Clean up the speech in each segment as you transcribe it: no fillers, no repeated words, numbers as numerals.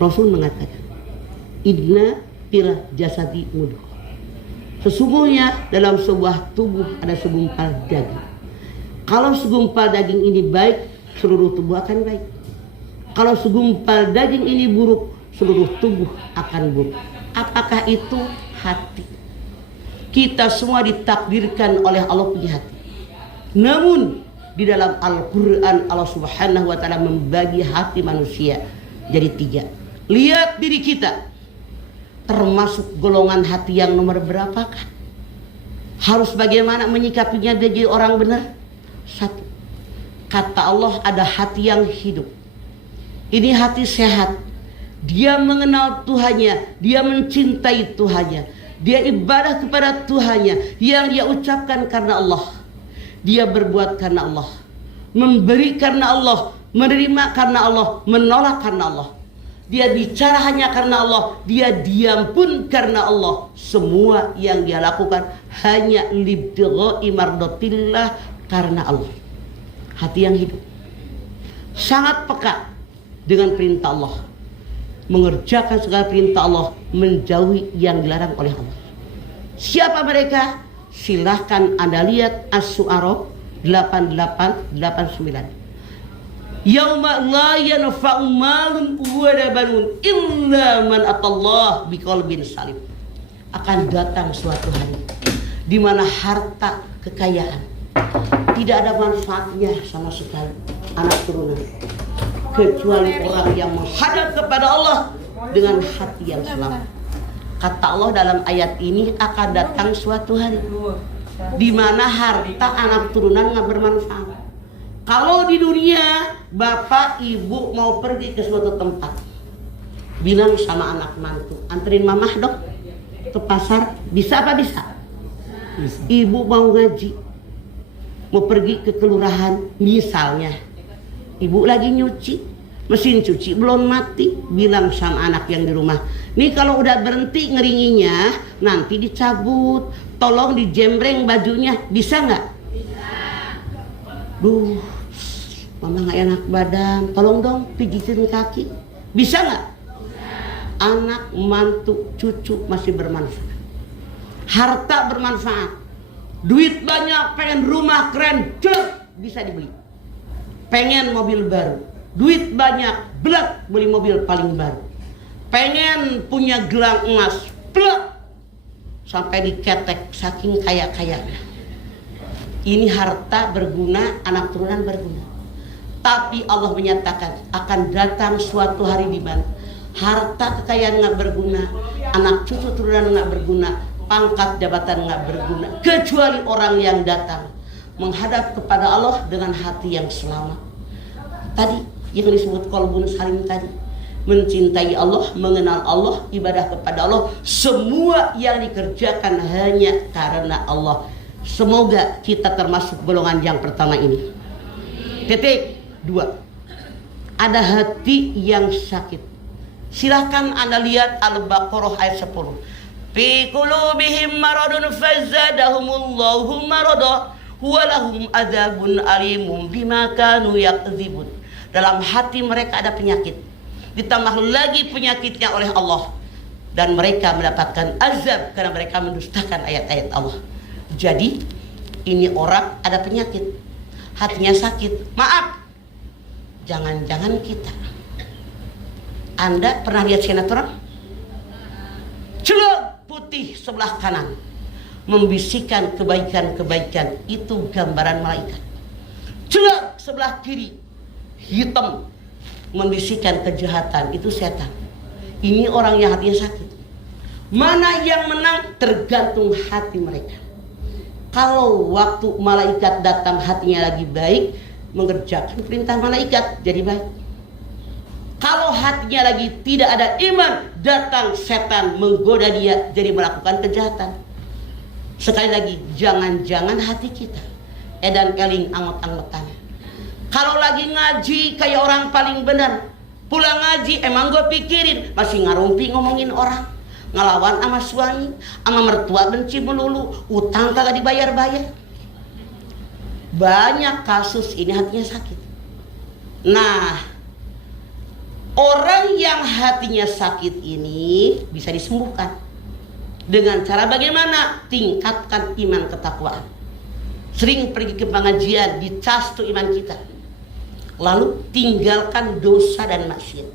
Rasul mengatakan, inna fil jasadi mudghah. Sesungguhnya dalam sebuah tubuh ada segumpal daging. Kalau segumpal daging ini baik, seluruh tubuh akan baik. Kalau segumpal daging ini buruk, seluruh tubuh akan buruk. Apakah itu? Hati. Kita semua ditakdirkan oleh Allah punya hati. Namun di dalam Al-Quran Allah Subhanahu wa ta'ala membagi hati manusia jadi 3. Lihat diri kita, termasuk golongan hati yang nomor berapakah? Harus bagaimana menyikapinya jadi orang benar? 1. Kata Allah, ada hati yang hidup. Ini hati sehat. Dia mengenal Tuhannya, dia mencintai Tuhannya, dia ibadah kepada Tuhannya. Yang dia ucapkan karena Allah, dia berbuat karena Allah, memberi karena Allah, menerima karena Allah, menolak karena Allah. Dia bicara hanya karena Allah, dia diam pun karena Allah. Semua yang dia lakukan hanya libtigha'i mardatillah, karena Allah. Hati yang hidup, sangat peka dengan perintah Allah, mengerjakan segala perintah Allah, menjauhi yang dilarang oleh Allah. Siapa mereka? Silahkan Anda lihat As-Su'ara 88-89. Yauma la yanfa'u malun wala banun illa man atallah biqalbin salim. Akan datang suatu hari di mana harta, kekayaan tidak ada manfaatnya sama sekali, anak turunan, kecuali orang yang menghadap kepada Allah dengan hati yang selamat. Kata Allah dalam ayat ini, akan datang suatu hari di mana harta anak turunan nggak bermanfaat. Kalau di dunia bapak ibu mau pergi ke suatu tempat, bilang sama anak mantu, anterin mamah dong ke pasar, bisa apa bisa? Ibu mau ngaji, mau pergi ke kelurahan misalnya, ibu lagi nyuci, mesin cuci belum mati, bilang sama anak yang di rumah, nih kalau udah berhenti ngeringinya nanti dicabut, tolong dijembreng bajunya, bisa nggak? Duh, mama nggak enak badan, tolong dong pijitin kaki, bisa nggak? Anak, mantu, cucu masih bermanfaat, harta bermanfaat, duit banyak, pengen rumah keren, bisa dibeli, pengen mobil baru, duit banyak, blak beli mobil paling baru, pengen punya gelang emas, blak sampai diketek saking kaya-kayanya. Ini harta berguna, anak turunan berguna. Tapi Allah menyatakan akan datang suatu hari di mana harta kekayaan nggak berguna, anak cucu turunan nggak berguna, pangkat jabatan nggak berguna, kecuali orang yang datang menghadap kepada Allah dengan hati yang selamat. Tadi yang disebut qalbun salim tadi, mencintai Allah, mengenal Allah, ibadah kepada Allah, semua yang dikerjakan hanya karena Allah. Semoga kita termasuk golongan yang pertama ini. Titik 2. Ada hati yang sakit. Silahkan Anda lihat Al-Baqarah ayat 10. Fi qulubihim maradun fazadahumullahu marada wa lahum adzabun alimum bima kanu yakdzibun. Dalam hati mereka ada penyakit, ditambah lagi penyakitnya oleh Allah, dan mereka mendapatkan azab karena mereka mendustakan ayat-ayat Allah. Jadi ini orang ada penyakit, hatinya sakit. Maaf, jangan-jangan kita, Anda pernah lihat sinetron? Celuk putih sebelah kanan membisikkan kebaikan-kebaikan, itu gambaran malaikat. Celuk sebelah kiri hitam membisikkan kejahatan, itu setan. Ini orang yang hatinya sakit. Mana yang menang tergantung hati mereka. Kalau waktu malaikat datang hatinya lagi baik, mengerjakan perintah malaikat jadi baik. Kalau hatinya lagi tidak ada iman, datang setan menggoda dia jadi melakukan kejahatan. Sekali lagi, jangan-jangan hati kita edan eling angot-angotan. Kalau lagi ngaji kayak orang paling benar, pulang ngaji emang gue pikirin masih ngarumpi ngomongin orang, ngelawan sama suami, sama mertua benci melulu, utang kagak dibayar-bayar. Banyak kasus ini hatinya sakit. Nah, Orang yang hatinya sakit ini bisa disembuhkan. Dengan cara bagaimana? Tingkatkan iman ketakwaan. Sering pergi ke pengajian, dicas tuh iman kita. Lalu tinggalkan dosa dan maksiat.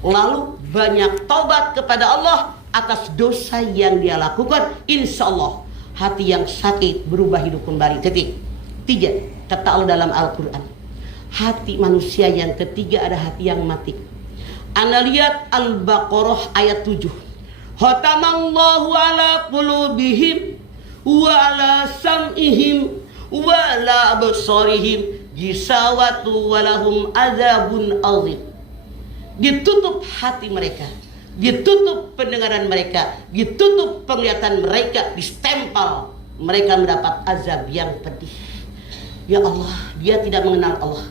Lalu banyak taubat kepada Allah atas dosa yang dia lakukan. Insya Allah hati yang sakit berubah hidup kembali. Titik. 3. Kata Allah dalam Al-Quran, hati manusia yang ketiga ada hati yang mati. Anda lihat Al-Baqarah ayat 7. Khatamallahu ala qulubihim wa ala sam'ihim wa ala absarihim gisawatu walahum adzabun azim. Ditutup hati mereka, ditutup pendengaran mereka, ditutup penglihatan mereka, distempel, mereka mendapat azab yang pedih. Ya Allah, dia tidak mengenal Allah,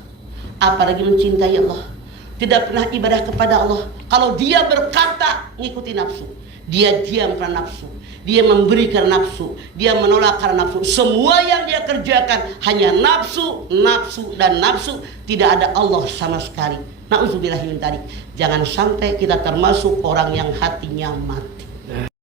apalagi mencintai Allah, tidak pernah ibadah kepada Allah. Kalau dia berkata ngikuti nafsu, dia diam karena nafsu, dia memberi karena nafsu, dia menolak karena nafsu. Semua yang dia kerjakan hanya nafsu, nafsu, dan nafsu. Tidak ada Allah sama sekali. Na'udzubillahi min dzalik. Jangan sampai kita termasuk orang yang hatinya mati.